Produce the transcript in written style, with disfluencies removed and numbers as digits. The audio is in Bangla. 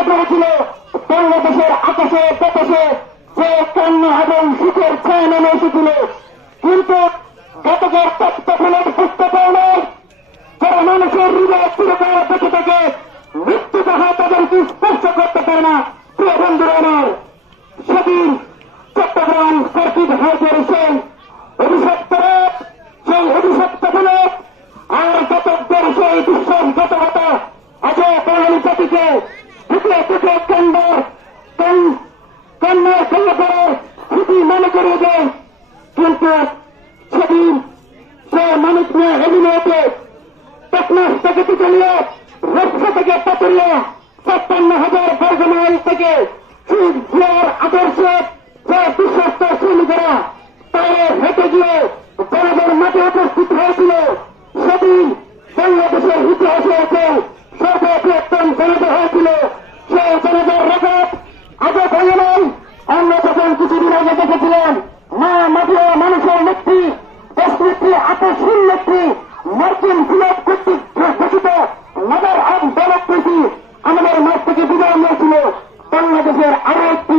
ছড়িয়ে পড়েছিল বাংলাদেশের আকাশে বাতাসে, যে কান্না এবং সুখের ছায়া নেমে এসেছিল। কিন্তু গতকাল তখনের বুঝতে পারে নাই, যারা মানুষের হৃদয় চিরকাল বেঁচে থাকে, মৃত্যু তাহা তাদেরকে স্পর্শ করতে পারে না। প্রিয় বন্ধুরা আমার, সেদিন চট্টগ্রাম সার্কিট হাউসের সেই অভিশপ্ত রাত, সেই অভিশপ্ত দিনে আর গতকদের সেই বিশ্বাসঘাতকতা আজও বাঙালি জাতিকে বুকে বুকে কান্নার ফেলে পড়ে স্মৃতি মনে করিয়ে দেয়। কিন্তু সেদিন সে মানুষ নিয়ে হেলিমেতে টেকনাস থেকে তিতুলিয়া, রক্ষ থেকে পাতুরিয়া, ৫৬,০০০ বর্গ মাইল থেকে জিয়ার আদর্শে যে বিশ্বস্ত সৈনিকেরা পায়ে হেঁটে গিয়ে জনগণ মাঠে উপস্থিত হয়েছিল, সেদিন বাংলাদেশের ইতিহাসে আছে সর্ববৃহত্তম জনতা হয়েছিল। সেই জনতার রেকর্ড আজও ভেঙে নেই। আমরা যখন কিছুদিন আগে দেখেছিলাম মা মাটিয়া মানুষের নেত্রী, দেশনেত্রী, আপসহীন নেত্রী মার্কিন ফিলপ কর্তৃক ঘোষিত মাদার অব ডেমোক্রেসি আমাদের মাঠ থেকে বিদায় নিয়েছিল, বাংলাদেশের আরো একটি